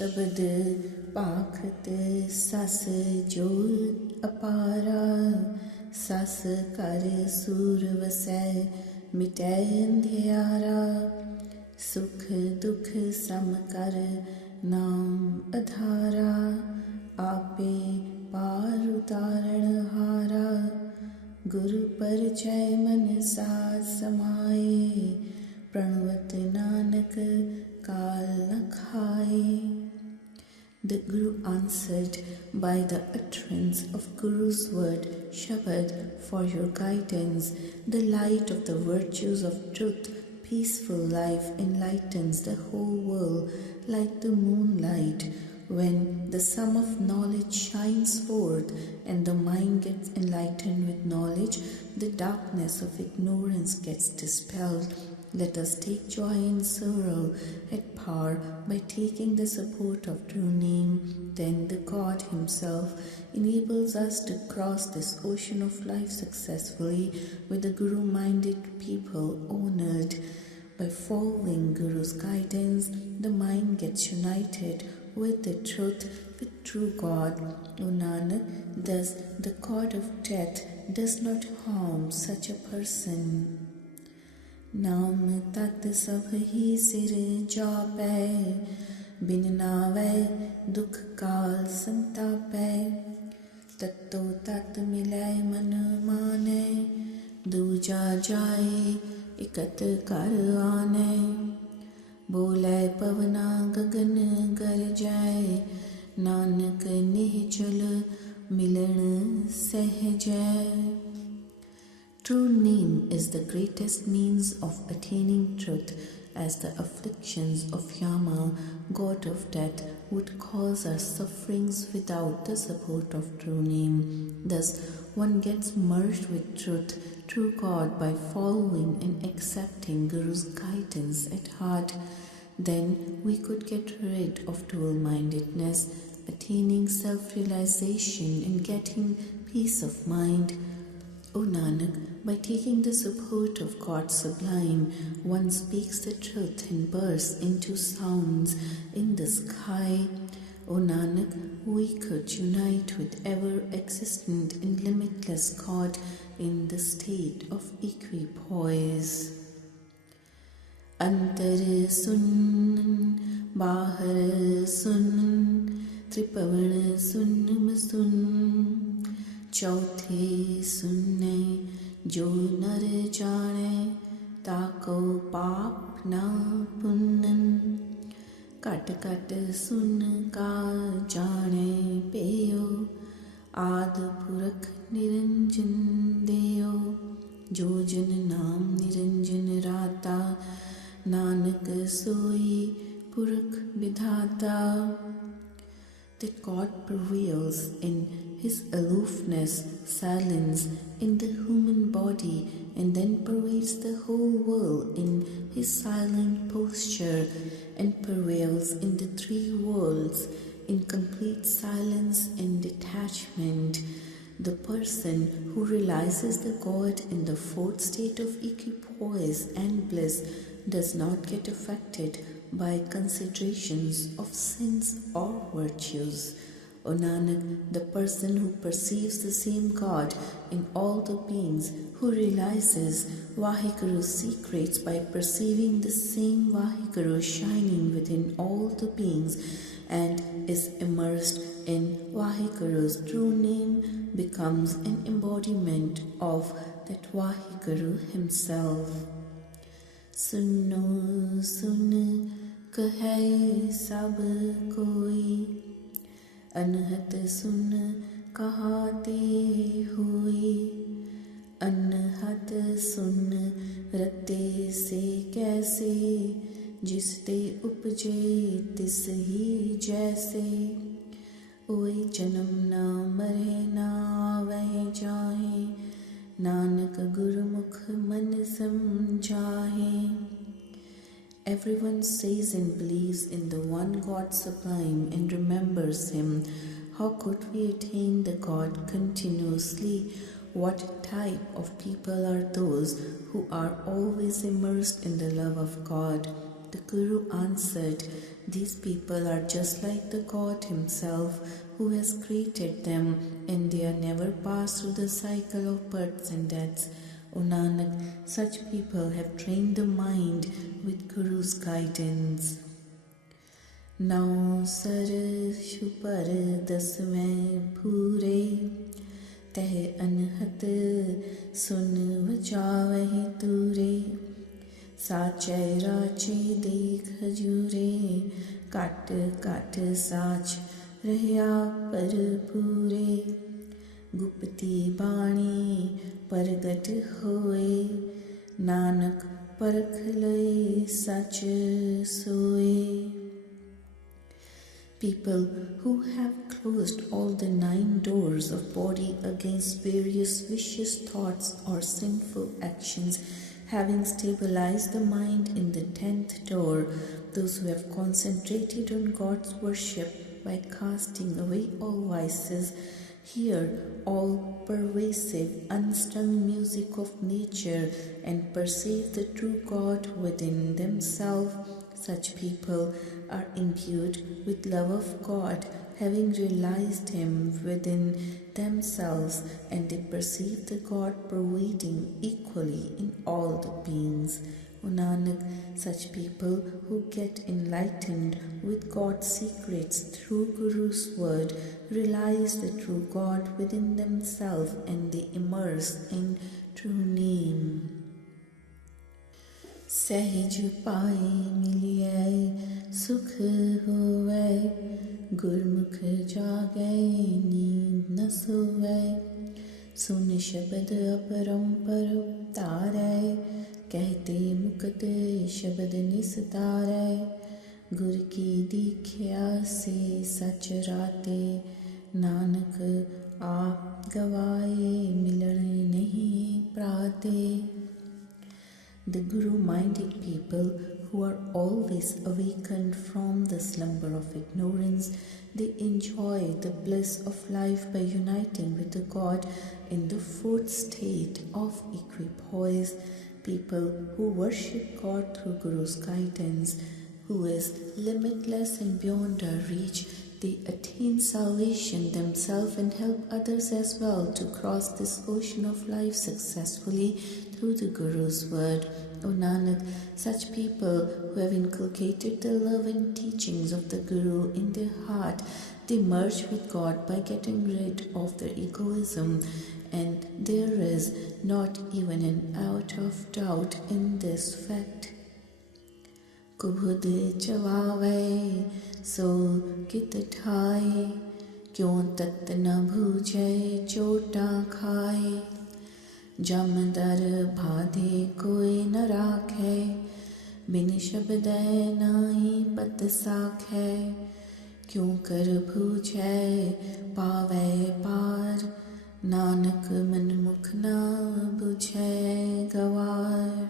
शब्द पाखत सस जोत अपारा, सस कर सूर वसै मिटै अंधियारा, सुख दुख सम कर नाम अधारा, आपे पार उतारण हारा, गुरु परिचय मन साथ समाए, प्रणवत नानक काल न खाए. The Guru answered by the utterance of Guru's word, Shabad, for your guidance. The light of the virtues of truth, peaceful life enlightens the whole world like the moonlight. When the sum of knowledge shines forth and the mind gets enlightened with knowledge, the darkness of ignorance gets dispelled. Let us take joy in sorrow at par by taking the support of true name. Then the God himself enables us to cross this ocean of life successfully with the Guru-minded people honored. By following Guru's guidance, the mind gets united with the truth, with true God. O Nanak, thus the cord of death does not harm such a person. नाम तत् सब ही सिर जापै, बिन नावै दुख काल संतापै, तत्तो तत् मिलै मन मानै, दूजा जाए इकत कर आनै, बोलै पवना गगन गरजै, नानक निश्चल मिलन सहजै. True name is the greatest means of attaining truth, as the afflictions of Yama, god of death, would cause our sufferings without the support of true name. Thus, one gets merged with truth, true God, by following and accepting Guru's guidance at heart. Then we could get rid of dual-mindedness, attaining self-realization and getting peace of mind. O Nanak, by taking the support of God sublime, one speaks the truth and bursts into sounds in the sky. O Nanak, we could unite with ever-existent and limitless God in the state of equipoise. Antar sun, bahar sun, tripavan sun sun, चौथे सुनने जो नर जाने, ताको पाप ना पुन्नन, cut cut सुन का जाने पेयो, आद पुरख निरंजन देयो, जो जन नाम निरंजन राता, नानक सोई पुरख विधाता. That God prevails in His aloofness, silence in the human body, and then pervades the whole world in His silent posture, and prevails in the three worlds in complete silence and detachment. The person who realizes the God in the fourth state of equipoise and bliss does not get affected by considerations of sins or virtues. O Nanak, the person who perceives the same God in all the beings, who realizes Vahiguru's secrets by perceiving the same Vahiguru shining within all the beings, and is immersed in Vahiguru's true name, becomes an embodiment of that Vahiguru himself. Sunno sun कहै सब कोई, अनहत सुन कहाते हुई, अनहत सुन रते से कैसे, जिसते उपजे तिस ही जैसे, ओई जन्म ना मरे ना आवे जाहे, नानक गुरुमुख मन समझाहे. Everyone says and believes in the one God sublime and remembers Him. How could we attain the God continuously? What type of people are those who are always immersed in the love of God? The Guru answered, these people are just like the God himself who has created them, and they are never passed through the cycle of births and deaths. O Nanak, such people have trained the mind with Guru's guidance. Now sar shupar dasveं phure, teh anhat sun vajavहि ture, साचे राचे देख हजूरे, काट काट साच रहया पर पूरे, गुप्ती बाणी परगट होए, नानक परख लय सच सोए. People who have closed all the 9 doors of body against various vicious thoughts or sinful actions, having stabilized the mind in the 10th door, those who have concentrated on God's worship by casting away all vices, hear all pervasive, unstrung music of nature and perceive the true God within themselves. Such people are imbued with love of God, having realized Him within themselves, and they perceive the God pervading equally in all the beings. O Nanak, such people who get enlightened with God's secrets through Guru's word realize the true God within themselves, and they immerse in true name. Sehaj Paath miliye sukh howe, Gurmukh jage neend na sowe, sun shabad aparampar tare, कहते मुकत शब्द निस्तारै, गुर की दीख्या से सच राते, नानक आप गवाए मिलन नहीं प्राते. The Guru-minded people who are always awakened from the slumber of ignorance, they enjoy the bliss of life by uniting with the God in the 4th state of equipoise. People who worship God through Guru's guidance, who is limitless and beyond our reach, they attain salvation themselves and help others as well to cross this ocean of life successfully through the Guru's word. O Nanak, such people who have inculcated the love and teachings of the Guru in their heart, they merge with God by getting rid of their egoism, and there is not even an ounce of doubt in this fact. Kubhud chawave so kit thai, kyon tat na bhujai chota khai, jam dar bhade koi na rakhe, bin shabdai nahi pat sakhe, kyon kar bhujai pave par, Nanak मन मुख ना बुझै गवार.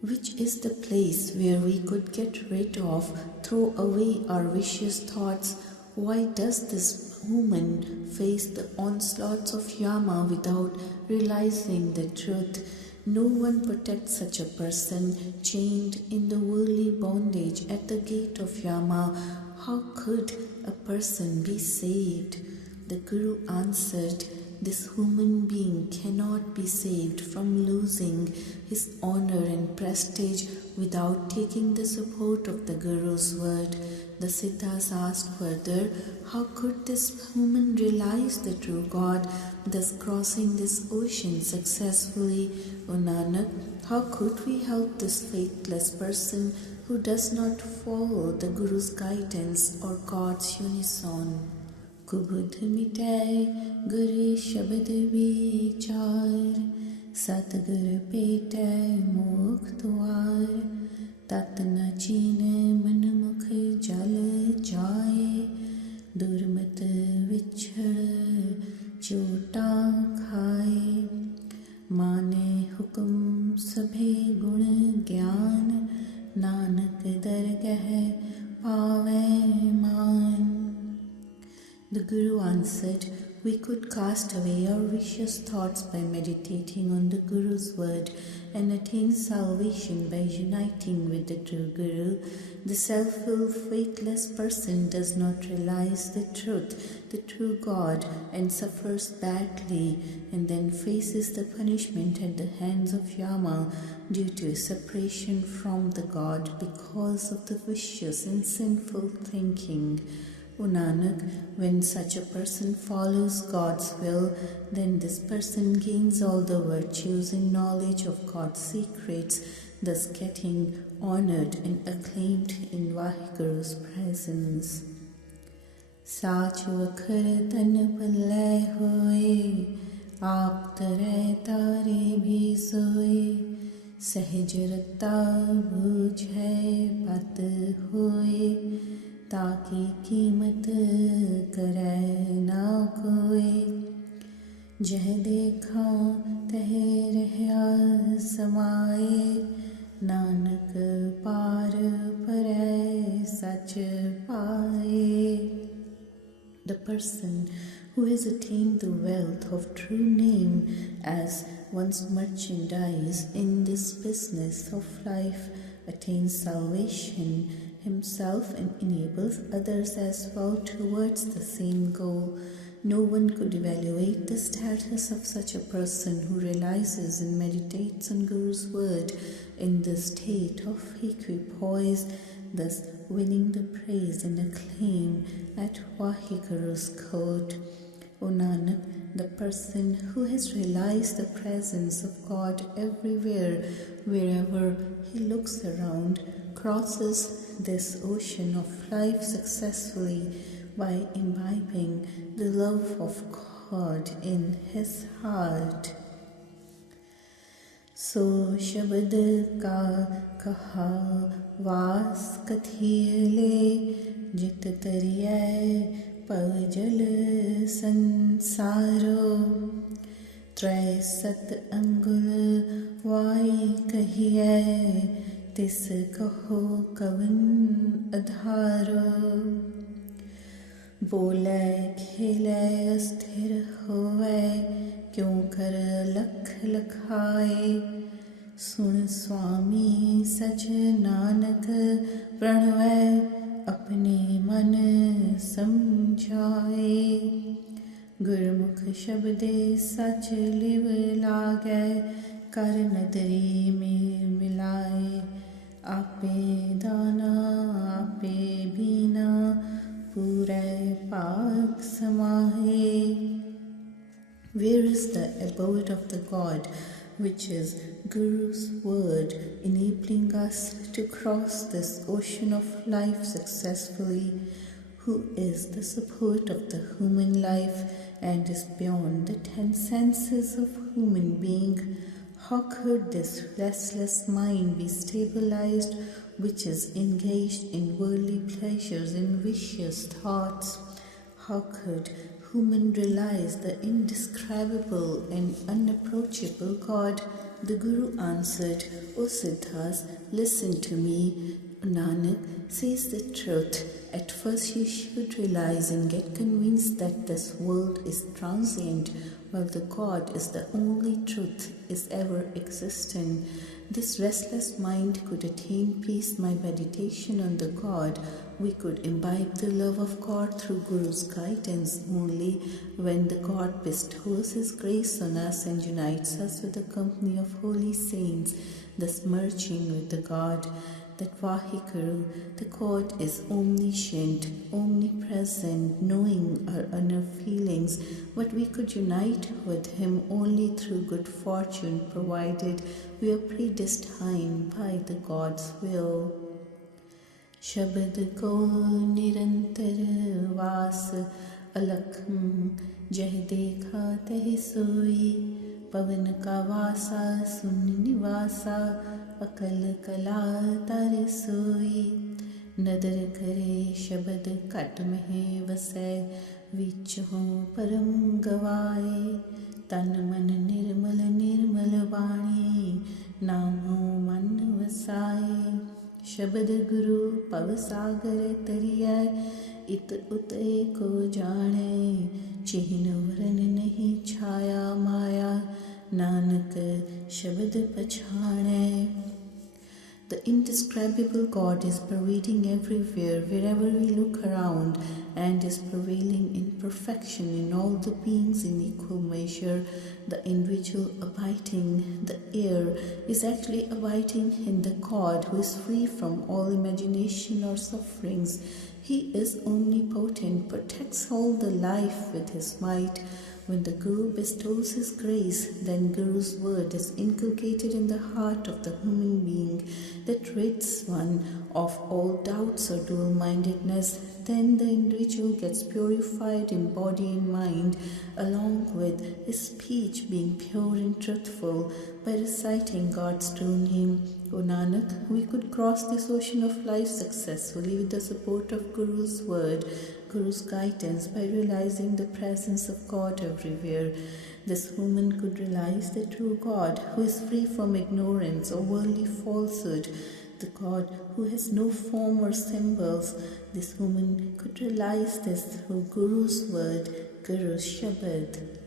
Which is the place where we could get rid of, throw away our vicious thoughts? Why does this woman face the onslaughts of Yama without realizing the truth? No one protects such a person chained in the worldly bondage at the gate of Yama. How could a person be saved? The Guru answered, this human being cannot be saved from losing his honor and prestige without taking the support of the Guru's word. The Siddhas asked further, how could this human realize the true God, thus crossing this ocean successfully? O Nanak, how could we help this faithless person who does not follow the Guru's guidance or God's unison? कुबुध मिटाए गुर शब्द विचार, सतगुर पेटाए मोख द्वार, तत न चीन मन मुख जल जाए, दुर्मत विछड़ चोटा खाए, माने हुक्म सभे गुण ज्ञान, नानक दरगह पावे मान. The Guru answered, We could cast away our vicious thoughts by meditating on the Guru's word and attain salvation by uniting with the true Guru. The self-willed, faithless person does not realize the truth, the true God, and suffers badly, and then faces the punishment at the hands of Yama due to separation from the God because of the vicious and sinful thinking. O Nanak, when such a person follows God's will, then this person gains all the virtues and knowledge of God's secrets, thus getting honored and acclaimed in Vaheguru's presence. Sachu akhar tan pallai hoye, aap tare tare bhi soye, Sehaj bujhe pat hoye, ताकि कीमत करे ना कोई, जह देखा तह रहया समाए, नानक पार परै सच पाए. The person who has attained the wealth of true name as one's merchandise in this business of life attains salvation himself and enables others as well towards the same goal. No one could evaluate the status of such a person who realizes and meditates on Guru's word in the state of equipoise, thus winning the praise and acclaim at Vaheguru's court. O Nanak, the person who has realized the presence of God everywhere, wherever he looks around, crosses this ocean of life successfully by imbibing the love of God in his heart. So shabad ka kaha vas kathile, jit tariye pavjal sansaro, tray sat angul vai kahiye, तिस कहो कवन अधारो, बोले खेले अस्थिर होवे, क्यों कर लख लखाए, सुन स्वामी सच नानक प्रणवै, अपने मन समझाए. गुरमुख शब्दे सच लिव लागे, कर नदरी में मिलाए, आपे दाना आपे बीना, पूरे पाक समाहे. Where is the abode of the God, which is Guru's word, enabling us to cross this ocean of life successfully, who is the support of the human life and is beyond the 10 senses of human being? How could this restless mind be stabilized, which is engaged in worldly pleasures and vicious thoughts? How could human realize the indescribable and unapproachable God? The Guru answered, O Siddhas, listen to me. Nanak says the truth. At first you should realize and get convinced that this world is transient, while the God is the only truth, is ever existing. This restless mind could attain peace by meditation on the God. We could imbibe the love of God through Guru's guidance only when the God bestows His grace on us and unites us with the company of holy saints, thus merging with the God. That Vaheguru, the God, is omniscient, omnipresent, knowing our inner feelings, but we could unite with Him only through good fortune, provided we are predestined by the God's will. Shabad ko nirantar vas alakham, jah dekha teh soi, pavan ka vasa sun nivasa, अकल कला तर सोई. नदर करे शब्द cut में वसै, विच हो परम गवाए. तन मन निर्मल निर्मल वाणी, नाम हो मन वसाए. शब्द गुरु पव सागर तरिया, इत उत एको जाने, चिन्ह वरन नहीं छाया माया, नानक शब्द पछाणे। The indescribable God is pervading everywhere, wherever we look around, and is prevailing in perfection in all the beings in equal measure. The individual abiding the air is actually abiding in the God who is free from all imagination or sufferings. He is omnipotent, protects all the life with his might. When the Guru bestows his grace, then Guru's word is inculcated in the heart of the human being that rids one of all doubts or dual-mindedness. Then the individual gets purified in body and mind, along with his speech being pure and truthful by reciting God's true name. O Nanak, we could cross this ocean of life successfully with the support of Guru's word, Guru's guidance, by realizing the presence of God everywhere. This woman could realize the true God who is free from ignorance or worldly falsehood, the God who has no form or symbols. This woman could realize this through Guru's word, Guru's Shabad.